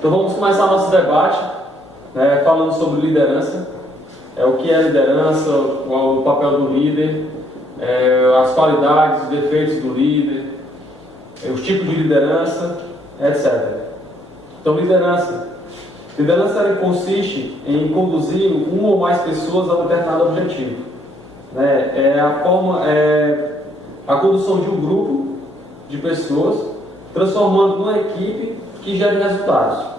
Então vamos começar nosso debate, falando sobre liderança. O que é liderança, o papel do líder, as qualidades, os defeitos do líder, os tipos de liderança, etc. Então liderança ela consiste em conduzir uma ou mais pessoas a um determinado objetivo. A condução de um grupo de pessoas, transformando numa equipe que gere resultados.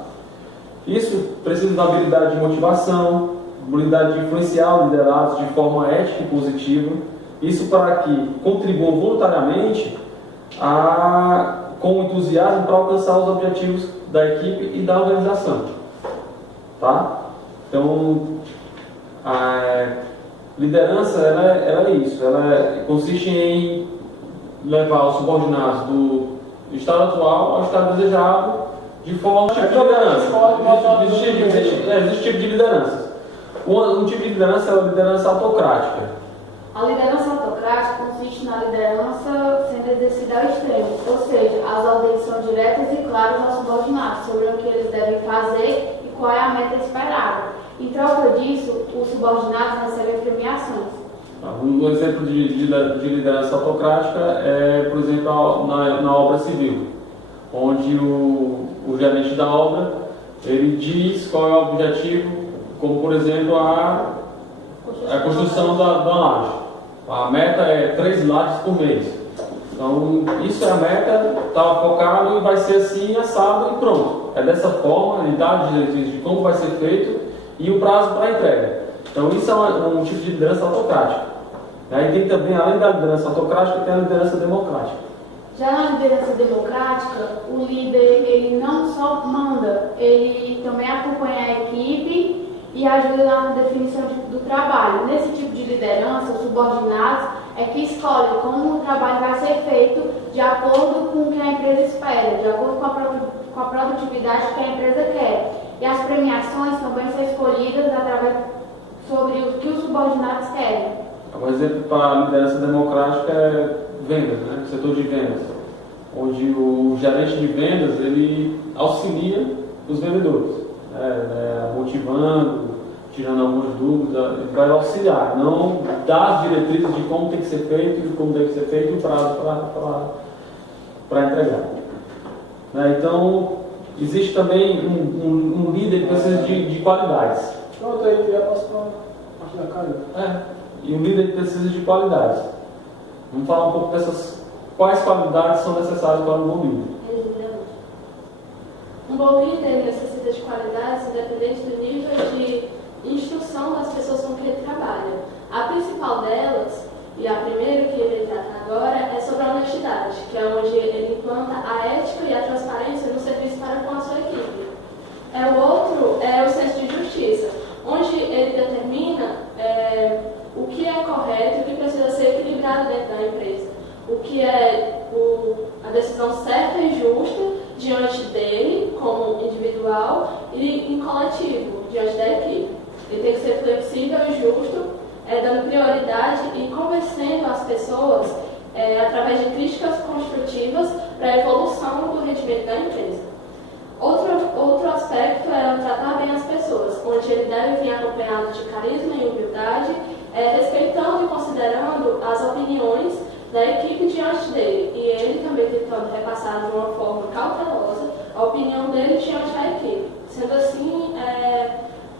Isso precisa da habilidade de motivação, habilidade de influenciar os liderados de forma ética e positiva. Isso para que contribuam voluntariamente com entusiasmo para alcançar os objetivos da equipe e da organização. Tá? Então, a liderança ela é isso. Ela consiste em levar os subordinados do estado atual ao estado desejado de forma tipo de liderança. Existe tipo de liderança. Um tipo de liderança é a liderança autocrática. A liderança autocrática consiste na liderança sendo exercida ao extremo, ou seja, as ordens são diretas e claras aos subordinados sobre o que eles devem fazer e qual é a meta esperada. Em troca disso, os subordinados recebem premiações. Um exemplo de liderança autocrática é, por exemplo, na obra civil, onde o gerente da obra ele diz qual é o objetivo, como por exemplo a construção da laje. A meta é 3 lajes por mês. Então, isso é a meta, está focado e vai ser assim, assado e pronto. É dessa forma, ele dá diretrizes de como vai ser feito e o prazo para a entrega. Então, isso é um tipo de liderança autocrática. Aí tem também, além da liderança autocrática, tem a liderança democrática. Já na liderança democrática, o líder ele não só manda, ele também acompanha a equipe e ajuda na definição do trabalho. Nesse tipo de liderança, os subordinados é que escolhem como o trabalho vai ser feito de acordo com o que a empresa espera, de acordo com a produtividade que a empresa quer. E as premiações também são escolhidas sobre o que os subordinados querem. Um exemplo para a liderança democrática é vendas, o setor de vendas, onde o gerente de vendas ele auxilia os vendedores, motivando, tirando algumas dúvidas, ele vai auxiliar, não dar as diretrizes de como tem que ser feito, de como deve ser feito e o prazo para entregar. Então, existe também um líder que precisa de qualidades. Pronto, aí já posso para a parte da carga. E um líder precisa de qualidades. Vamos falar um pouco quais qualidades são necessárias para um bom líder. Um bom líder necessita de qualidades independente do nível de instrução das pessoas com quem ele trabalha. A principal delas, e a primeira que ele trata agora, é sobre a honestidade, que é onde ele implanta a ética e a transparência no serviço para com a sua equipe. O outro é o senso de justiça, onde ele determina o que é correto e o que precisa ser equilibrado dentro da empresa. O que é a decisão certa e justa diante dele, como individual, e em coletivo, diante da equipe. Ele tem que ser flexível e justo, dando prioridade e convencendo as pessoas através de críticas construtivas para a evolução do rendimento da empresa. Outro aspecto é tratar bem as pessoas, onde ele deve vir acompanhado de carisma e humildade, respeitando e considerando as opiniões da equipe diante dele, e ele também tentando repassar de uma forma cautelosa a opinião dele diante da equipe, sendo assim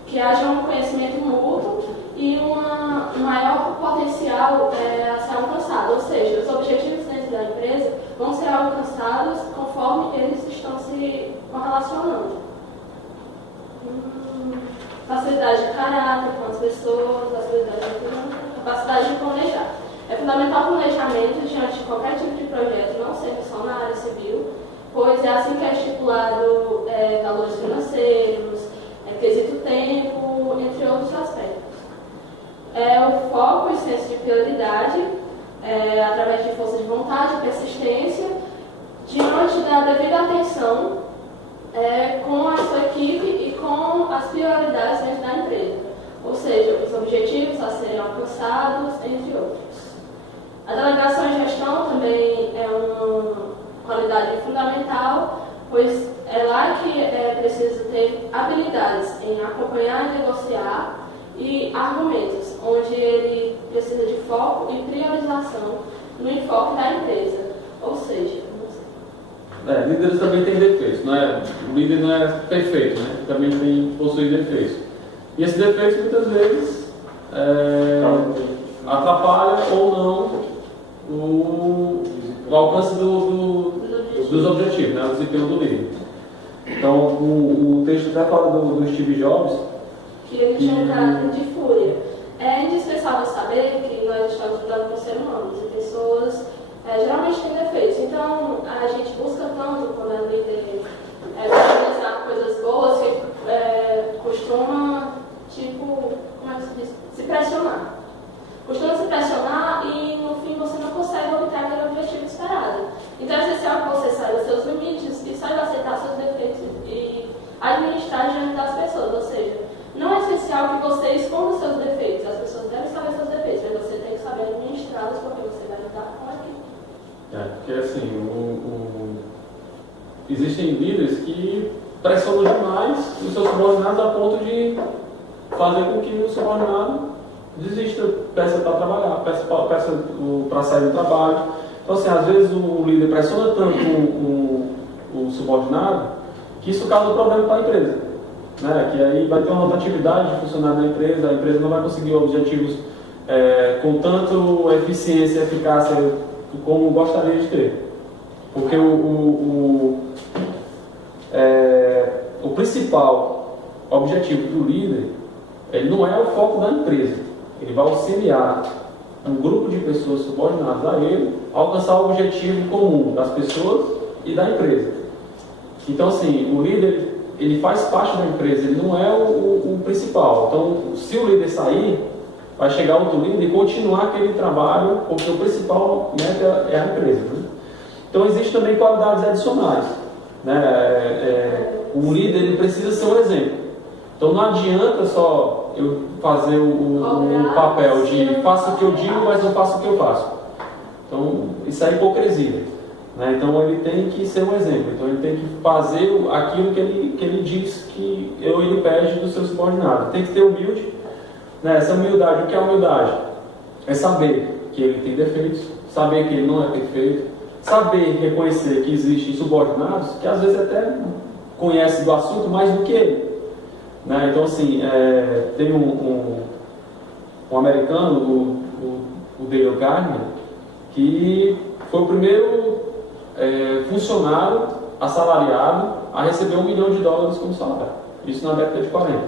que haja um conhecimento mútuo e um maior potencial a ser alcançado, ou seja, os objetivos dentro da empresa vão ser alcançados conforme eles estão se correlacionando. Facilidade de caráter com as pessoas, capacidade de planejar. É fundamental o planejamento diante de qualquer tipo de projeto, não sendo só na área civil, pois é assim que é estipulado valores financeiros, quesito tempo, entre outros aspectos. O foco e senso de prioridade, através de força de vontade e persistência, diante da devida atenção com a sua equipe e com as prioridades dentro da empresa, ou seja, os objetivos a serem alcançados, entre outros. A delegação e gestão também é uma qualidade fundamental, pois É lá que é preciso ter habilidades em acompanhar e negociar e argumentos, onde ele precisa de foco e priorização no enfoque da empresa. Ou seja, líderes também têm defeitos, não é? O líder não é perfeito, né? Também possui defeitos. E esses defeitos muitas vezes atrapalham ou não o alcance dos objetivos, né? O desempenho do líder. Então, o texto até fala do Steve Jobs, que ele tinha um caráter de fúria. É indispensável saber que nós estamos lidando com seres humanos e pessoas geralmente têm defeitos. Então, a gente busca tanto, quando é líder, realizar coisas boas, que costuma, como é que se diz? Se pressionar. Costuma se pressionar e, no fim, você não consegue obter aquele objetivo esperado. Então, é essencial que você saiba dos seus limites e saiba aceitar seus defeitos e administrar diante das pessoas. Ou seja, não é essencial que você esconda seus defeitos. As pessoas devem saber seus defeitos, mas você tem que saber administrá-los porque você vai lidar com aquilo. Porque assim, existem líderes que pressionam demais os seus subordinados a ponto de fazer com que o subordinado desista, peça para trabalhar, peça para sair do trabalho. Então, assim, às vezes o líder pressiona tanto o subordinado que isso causa problema para a empresa, né? Que aí vai ter uma rotatividade de funcionário da empresa, a empresa não vai conseguir objetivos com tanto eficiência e eficácia como gostaria de ter. Porque o principal objetivo do líder, ele não é o foco da empresa. Ele vai auxiliar um grupo de pessoas subordinadas a ele a alcançar o objetivo comum das pessoas e da empresa. Então, assim, o líder, ele faz parte da empresa, ele não é o principal. Então, se o líder sair, vai chegar outro líder e continuar aquele trabalho, porque o principal meta é a empresa, né? Então, existem também qualidades adicionais, né? O líder, ele precisa ser um exemplo. Então, não adianta só eu fazer o papel de faço o que eu digo, mas não faço o que eu faço. Então, isso é hipocrisia, né? Então, ele tem que ser um exemplo. Então, ele tem que fazer aquilo que ele diz que ele pede do seu subordinado. Tem que ter humilde, né? Essa humildade, o que é humildade? É saber que ele tem defeitos, saber que ele não é perfeito, saber reconhecer que existem subordinados que às vezes até conhecem do assunto mais do que ele, né? Então, assim, tem um americano, o Dale Carnegie, que foi o primeiro funcionário assalariado a receber $1 milhão como salário. Isso na década de 40.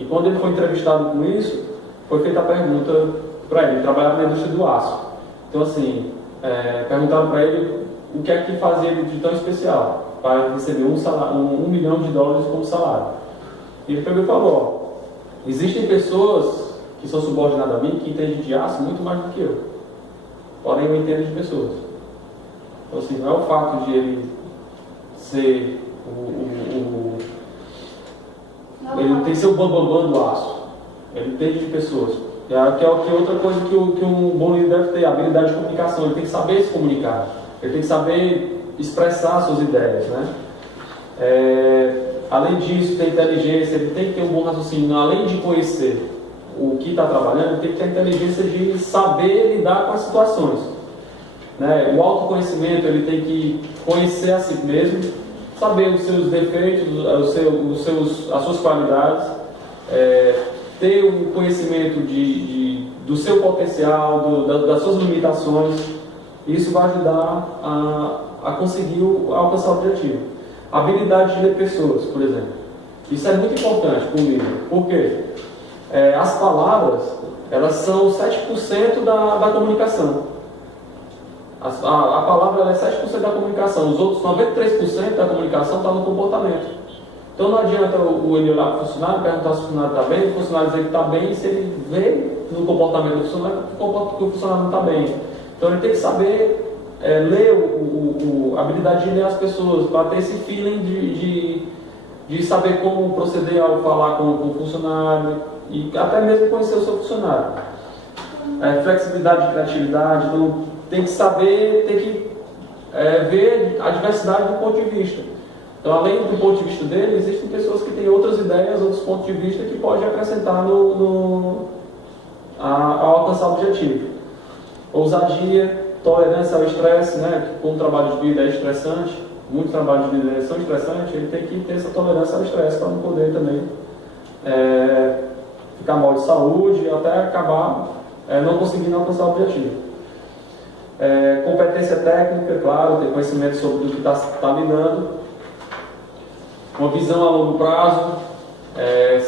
E quando ele foi entrevistado com isso, foi feita a pergunta para ele. Ele trabalhava na indústria do aço. Então, assim, perguntaram para ele o que é que fazia ele de tão especial para receber $1 milhão como salário. E ele pegou e falou: existem pessoas que são subordinadas a mim que entendem de aço muito mais do que eu. Porém, eu entendo de pessoas. Então, assim, não é o fato de ele ser ele tem que ser o bambambam do aço. Ele entende de pessoas. Que é outra coisa que um bom líder deve ter, a habilidade de comunicação. Ele tem que saber se comunicar. Ele tem que saber expressar suas ideias, né? Além disso, tem inteligência, ele tem que ter um bom raciocínio. Além de conhecer o que está trabalhando, ele tem que ter a inteligência de saber lidar com as situações, né? O autoconhecimento, ele tem que conhecer a si mesmo, saber os seus defeitos, as suas qualidades, ter um conhecimento do seu potencial, das suas limitações. Isso vai ajudar a conseguir alcançar o objetivo. A habilidade de ler pessoas, por exemplo. Isso é muito importante para o líder. Por quê? As palavras, elas são 7% da comunicação. A palavra é 7% da comunicação. Os outros 93% da comunicação está no comportamento. Então não adianta ele olhar para o funcionário, perguntar se o funcionário está bem, o funcionário dizer que está bem, se ele vê no comportamento do funcionário que o funcionário não está bem. Então ele tem que saber ler a habilidade de ler as pessoas, para ter esse feeling de saber como proceder ao falar com o funcionário e até mesmo conhecer o seu funcionário. Flexibilidade e criatividade, então tem que saber, tem que ver a diversidade do ponto de vista. Então, além do ponto de vista dele, existem pessoas que têm outras ideias, outros pontos de vista que podem acrescentar ao alcançar o objetivo. Ousadia, tolerância ao estresse, né? Que como o trabalho de líder é estressante, muitos trabalhos de líder são estressantes, ele tem que ter essa tolerância ao estresse para não poder também ficar mal de saúde e até acabar não conseguindo alcançar o objetivo. Competência técnica, claro, ter conhecimento sobre o que está lidando. Uma visão a longo prazo,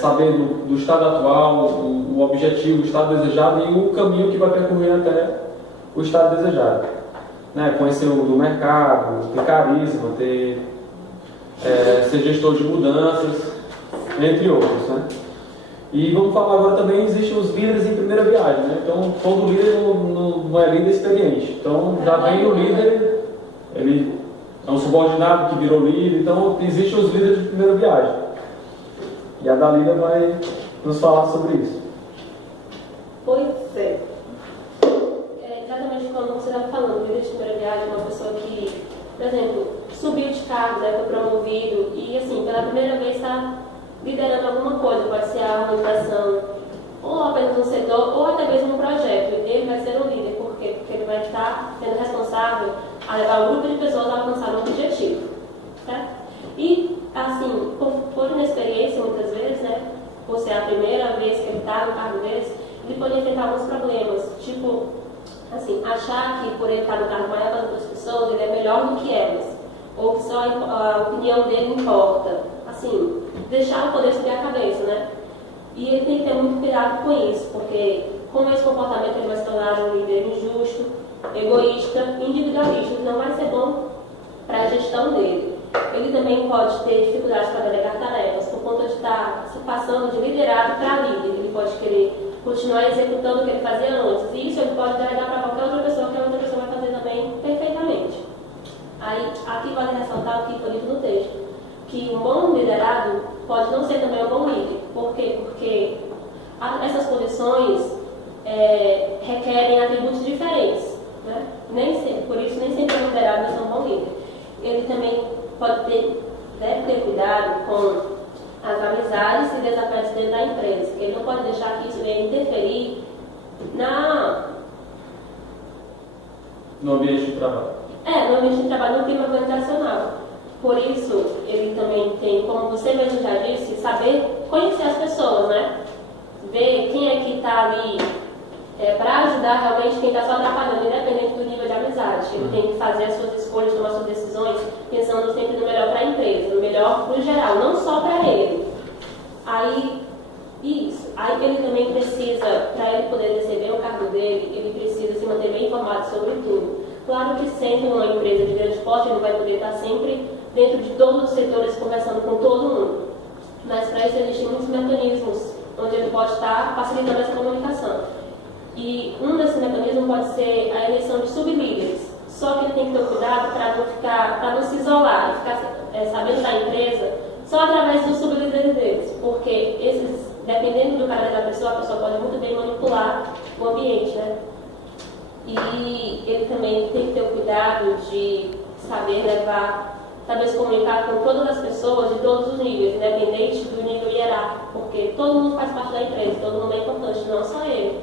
saber do estado atual, o objetivo, o estado desejado e o caminho que vai percorrer até o estado desejado. Né? Conhecer o do mercado, ter carisma, ser gestor de mudanças, entre outros. Né? E vamos falar agora também, existem os líderes em primeira viagem. Né? Então, todo líder não é líder experiente. Então, já vem o líder, ele é um subordinado que virou líder. Então, existem os líderes de primeira viagem. E a Dalila vai nos falar sobre isso. Pois é. Exatamente como você estava falando, líder de primeira viagem, uma pessoa que, por exemplo, subiu de cargo, foi promovido e, assim, pela primeira vez está liderando alguma coisa, pode ser a organização, ou apenas um setor, ou até mesmo um projeto. Ele vai ser o líder, por quê? Porque ele vai estar sendo responsável a levar um grupo de pessoas a alcançar um objetivo. Certo? E, assim, por inexperiência, muitas vezes, né, por ser a primeira vez que ele está no cargo desse, ele pode enfrentar alguns problemas, tipo, assim, achar que por ele estar no cargo maior das outras pessoas, ele é melhor do que elas, ou que só a opinião dele importa. Assim, deixar o poder subir a cabeça, né? E ele tem que ter muito cuidado com isso, porque com esse comportamento ele vai se tornar um líder injusto, egoísta, individualista, que não vai ser bom para a gestão dele. Ele também pode ter dificuldades para delegar tarefas, por conta de estar se passando de liderado para líder. Ele pode querer continuar executando o que ele fazia antes, e isso ele pode delegar para qualquer outra pessoa, que a outra pessoa vai fazer também perfeitamente. Aí, aqui vale ressaltar o que foi dito no texto, que um bom liderado pode não ser também um bom líder. Por quê? Porque essas posições requerem atributos diferentes. Né? Por isso, nem sempre o liderado vai ser um bom líder. Ele também deve ter cuidado com as amizades e desafetos dentro da empresa, porque ele não pode deixar que isso venha interferir no ambiente de trabalho. No ambiente de trabalho, no clima organizacional. Por isso, ele também tem, como você mesmo já disse, saber conhecer as pessoas, né? Ver quem é que está ali para ajudar realmente quem está só atrapalhando, independente do nível de amizade. Ele tem que fazer as suas escolhas, tomar suas decisões, pensando sempre no melhor para a empresa, no melhor para o geral, não só para ele. Aí ele também precisa, para ele poder receber o cargo dele, ele precisa se manter bem informado sobre tudo. Claro que sendo uma empresa de grande porte, ele não vai poder estar sempre dentro de todos os setores conversando com todo mundo. Mas para isso existem muitos mecanismos onde ele pode estar facilitando essa comunicação. E um desses mecanismos pode ser a eleição de sublíderes. Só que ele tem que ter cuidado para não se isolar e ficar sabendo da empresa só através dos sublíderes deles. Porque dependendo do caráter da pessoa, a pessoa pode muito bem manipular o ambiente, né? E ele também tem que ter o cuidado de saber se comunicar com todas as pessoas de todos os níveis, independente do nível hierárquico, porque todo mundo faz parte da empresa, todo mundo é importante, não só ele.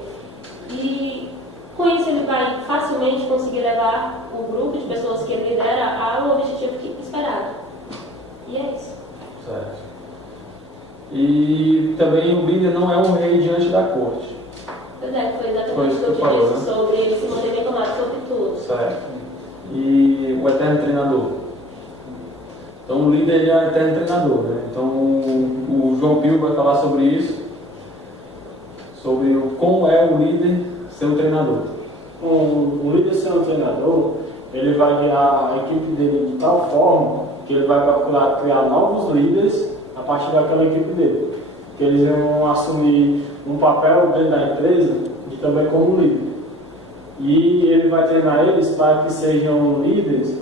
E com isso ele vai facilmente conseguir levar o grupo de pessoas que ele lidera ao objetivo esperado. E é isso. Certo. E também o líder não é um rei diante da corte. Pois foi exatamente o que eu disse sobre ele se manter bem tomado sobre tudo. Certo. E o eterno treinador. Então o líder é o eterno treinador, né? Então o João Pio vai falar sobre isso, sobre como é o líder ser um treinador. O líder ser um treinador, ele vai guiar a equipe dele de tal forma que ele vai procurar criar novos líderes a partir daquela equipe dele. Que eles vão assumir um papel dentro da empresa e também como líder. E ele vai treinar eles para que sejam líderes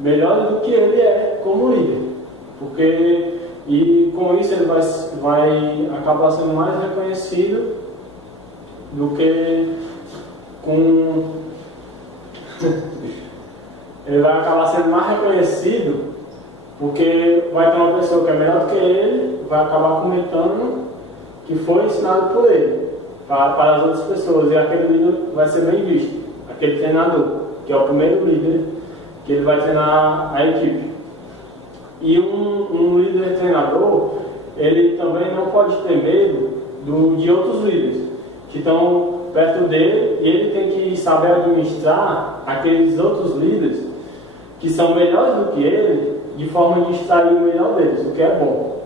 melhores do que ele é como líder. E com isso ele vai acabar sendo mais reconhecido do que com... ele vai acabar sendo mais reconhecido Porque vai ter uma pessoa que é melhor do que ele, vai acabar comentando que foi ensinado por ele para as outras pessoas, e aquele líder vai ser bem visto, aquele treinador, que é o primeiro líder que ele vai treinar a equipe. E um líder treinador, ele também não pode ter medo de outros líderes que estão perto dele, e ele tem que saber administrar aqueles outros líderes que são melhores do que ele, de forma de extrair o melhor deles, o que é bom.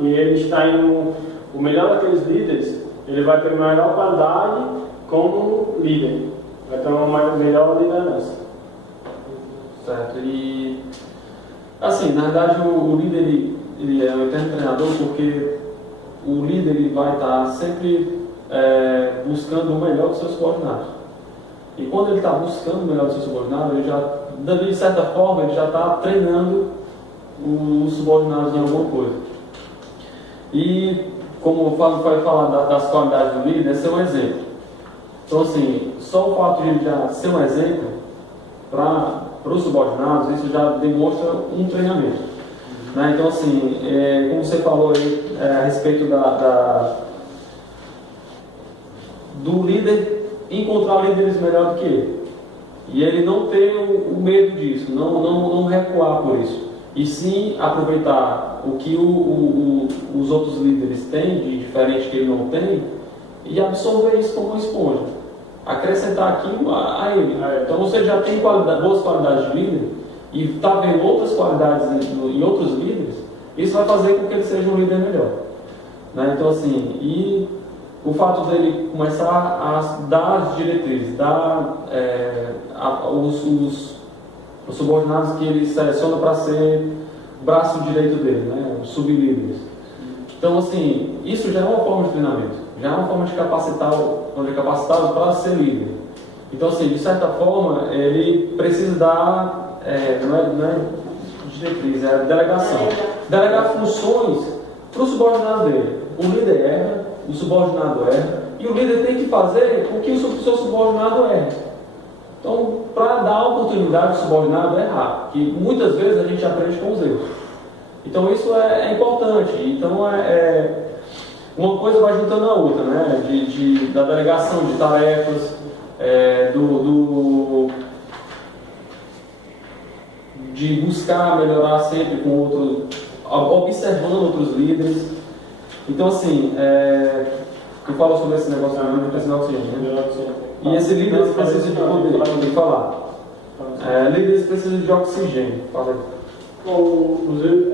E ele extraindo o melhor daqueles líderes, ele vai ter maior qualidade como líder, vai ter uma melhor liderança. Certo, e assim, na verdade o líder ele é o eterno treinador, porque o líder ele vai estar sempre buscando o melhor dos seus subordinados. E quando ele está buscando o melhor dos seus subordinados, ele já, de certa forma, ele já está treinando os subordinados em alguma coisa. E como o Fábio foi falar das qualidades do líder, esse é um exemplo. Então assim, só o fato de ele já ser um exemplo para os subordinados, isso já demonstra um treinamento. Né? Então assim, como você falou aí a respeito do líder encontrar líderes melhor do que ele. E ele não ter o medo disso, não recuar por isso. E sim aproveitar o que os outros líderes têm de diferente que ele não tem e absorver isso como uma esponja. Acrescentar aquilo a ele. Então você já tem boas qualidades de líder e está vendo outras qualidades em outros líderes, isso vai fazer com que ele seja um líder melhor. Né? Então assim, e o fato dele começar a dar as diretrizes, dar os subordinados que ele seleciona para ser braço direito dele, né? Os sublíderes. Então, assim, isso já é uma forma de treinamento, já é uma forma de capacitá-lo para ser líder. Então, assim, de certa forma, ele precisa dar, não é diretriz, é delegação. Delegar funções para o subordinado dele. O líder erra, o subordinado erra, e o líder tem que fazer o que o seu subordinado erra. Então, para dar a oportunidade ao subordinado errar, que muitas vezes a gente aprende com os erros. Então, isso é importante. Então, uma coisa vai juntando a outra, né? Da delegação de tarefas, de buscar melhorar sempre com outros, observando outros líderes. Então, assim, eu falo sobre esse negócio também, não precisa de oxigênio, né? E esse líder precisa de poder, tem que falar. Líderes precisam de oxigênio. Fala aí. Bom,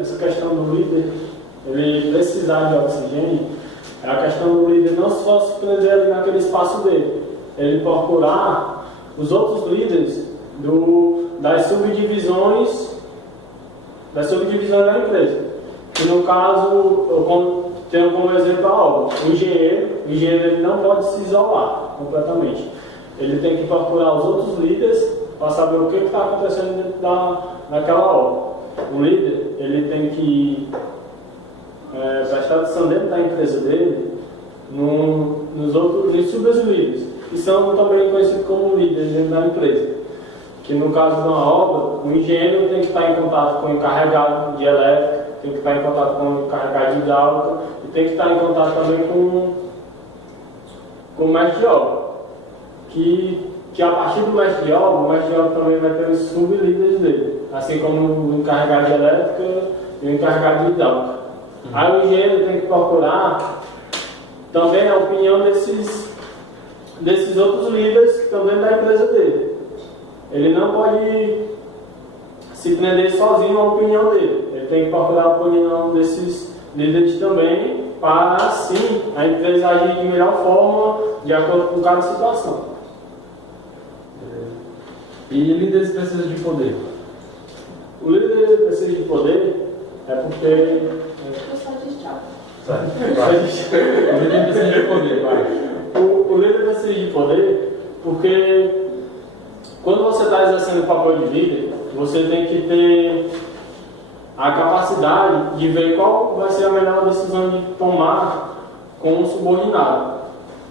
essa questão do líder, ele precisar de oxigênio, é a questão do líder não só se prender ali naquele espaço dele, ele procurar os outros líderes das subdivisões da empresa. Que no caso, eu tenho como exemplo a obra. O engenheiro ele não pode se isolar completamente. Ele tem que procurar os outros líderes para saber o que está acontecendo dentro daquela obra. O líder ele tem que prestar atenção dentro da empresa dele nos sublíderes, que são também conhecidos como líderes dentro da empresa. Que no caso de uma obra, o engenheiro tem que estar em contato com o encarregado de elétrica, tem que estar em contato com o encarregado de hidráulica e tem que estar em contato também com o mestre de obra. Que a partir do mestre de obra, o mestre de obra também vai ter os sublíderes dele, assim como o encarregado de elétrica e o encarregado de hidráulica. Aí o engenheiro tem que procurar também a opinião desses outros líderes que estão dentro da empresa dele. Ele não pode se prender sozinho à opinião dele. Ele tem que procurar a opinião desses líderes também, para assim a empresa agir de melhor forma, de acordo com cada situação. E líderes precisam de poder. O líder precisa de poder porque... Eu só disse tchau. O líder precisa de poder, vai. O líder precisa de poder porque quando você está exercendo o papel de líder, você tem que ter a capacidade de ver qual vai ser a melhor decisão de tomar com o subordinado.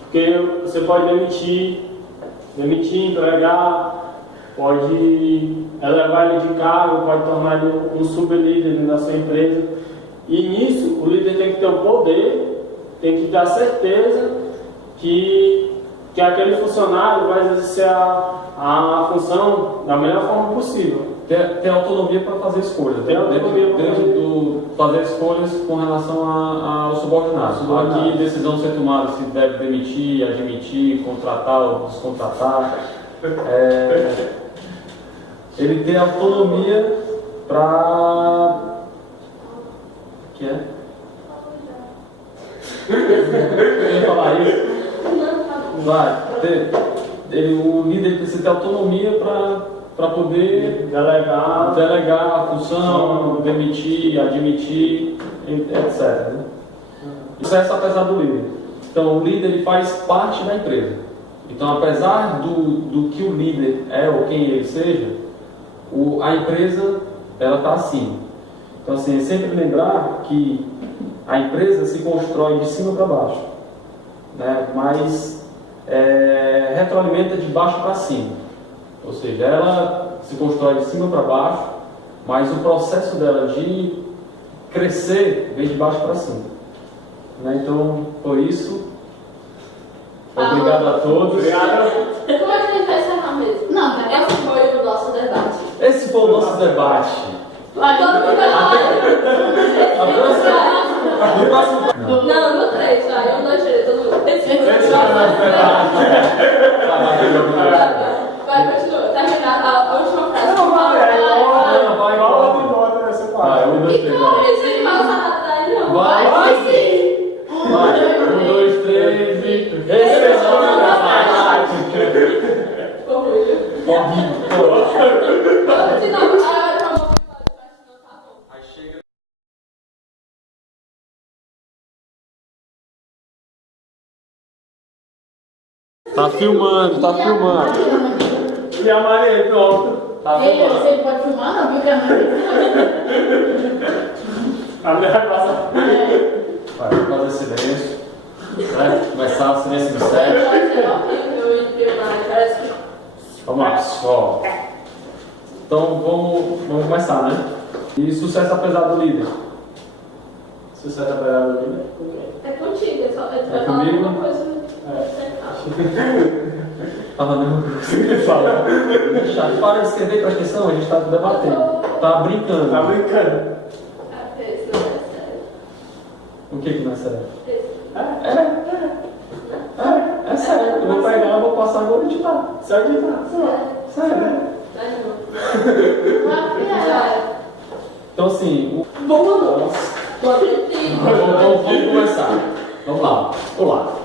Porque você pode demitir, empregar, pode elevar ele de cargo, pode tornar ele um sublíder dentro da sua empresa. E nisso, o líder tem que ter o poder, tem que ter a certeza que aquele funcionário vai exercer a função da melhor forma possível. Ter autonomia para fazer escolhas. Ter autonomia para fazer escolhas com relação aos subordinados. Aqui, decisão ser tomada se deve demitir, admitir, contratar ou descontratar. Ele tem autonomia para... O que é? Eu ia falar isso. O líder precisa ter autonomia para poder delegar a função, demitir, admitir, etc. Né? Isso é apesar do líder. Então, o líder ele faz parte da empresa. Então, apesar do que o líder é ou quem ele seja, a empresa ela está acima. Então, assim, é sempre lembrar que a empresa se constrói de cima para baixo, né? Mas retroalimenta de baixo para cima. Ou seja, ela se constrói de cima para baixo, mas o processo dela de crescer vem de baixo para cima. Né? Então, por isso, obrigado a todos. Obrigado. Como é que a gente vai encerrar mesmo? Não, Esse foi o nosso debate. Esse foi o nosso debate. Todo mundo No próximo... Não, no 3, vai. 1, 2, 3, todo mundo. Esse foi o Esse nosso foi o debate. debate. Vai, continua. Terminar a última frase. Não, vai. Vai. Volta nessa Vai, parte. 1, 2, 3, vai. Isso aí, pausa rápida, não. Vai sim! Vai, 1, 2, 3 e... Esse é o nosso debate! Horrível. De novo, Tá filmando, tá filmando. E a Maria, pronto. Tá Ei, filmando. você pode filmar, não, viu, câmera? A mulher vai passar. Vai, fazer silêncio. Certo? Começar o silêncio no 7. Vamos lá, ó. Então vamos começar, né? E sucesso apesar do líder. Sucesso apesar do líder? É contigo, é só tu vai falar comigo? alguma coisa. Tava mesmo chato. Para de escrever, presta atenção, a gente tá debatendo. Tá brincando. Tá brincando. Esse não é sério. O que não é sério? Esse. É sério. Eu vou pegar, eu vou passar agora e editar. Certo? Sério. Vai não. Vai, Então assim, Vamos vamos começar. Vamos lá. Olá.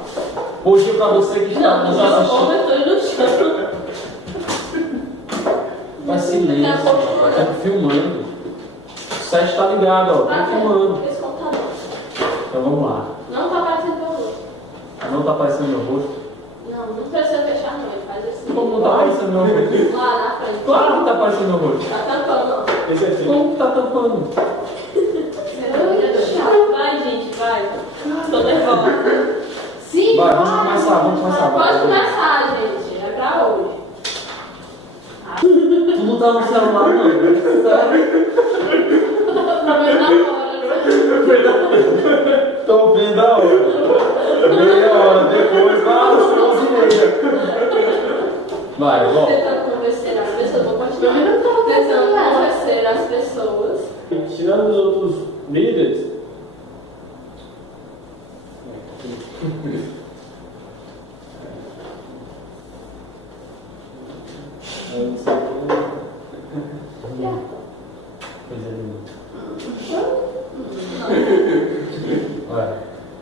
Bom dia pra você que está nos assistindo. Eu tô no chão. Faz silêncio. Estamos filmando. O set tá ligado, ó. Estamos filmando. Esse computador. Então vamos lá. Não tá aparecendo meu rosto. Não tá aparecendo meu rosto? Não precisa fechar não, ele faz assim. Como não tá aparecendo meu rosto? Lá na frente. Claro que tá aparecendo meu rosto. Tá tampando, não. Esse aqui. Como que tá tampando? Vai, gente, vai. Tô nervosa. Sim, Vai, vamos começar. Pode começar, gente. É pra hoje. Tu não tá no celular, não. Sério? Tô vendo a hora. Meia hora depois, vai lá nos 11h30. Vai, volta. Tentando convencer as pessoas. Vou continuar tentando convencer as pessoas. Tirando os outros líderes, Coisa linda. Vai.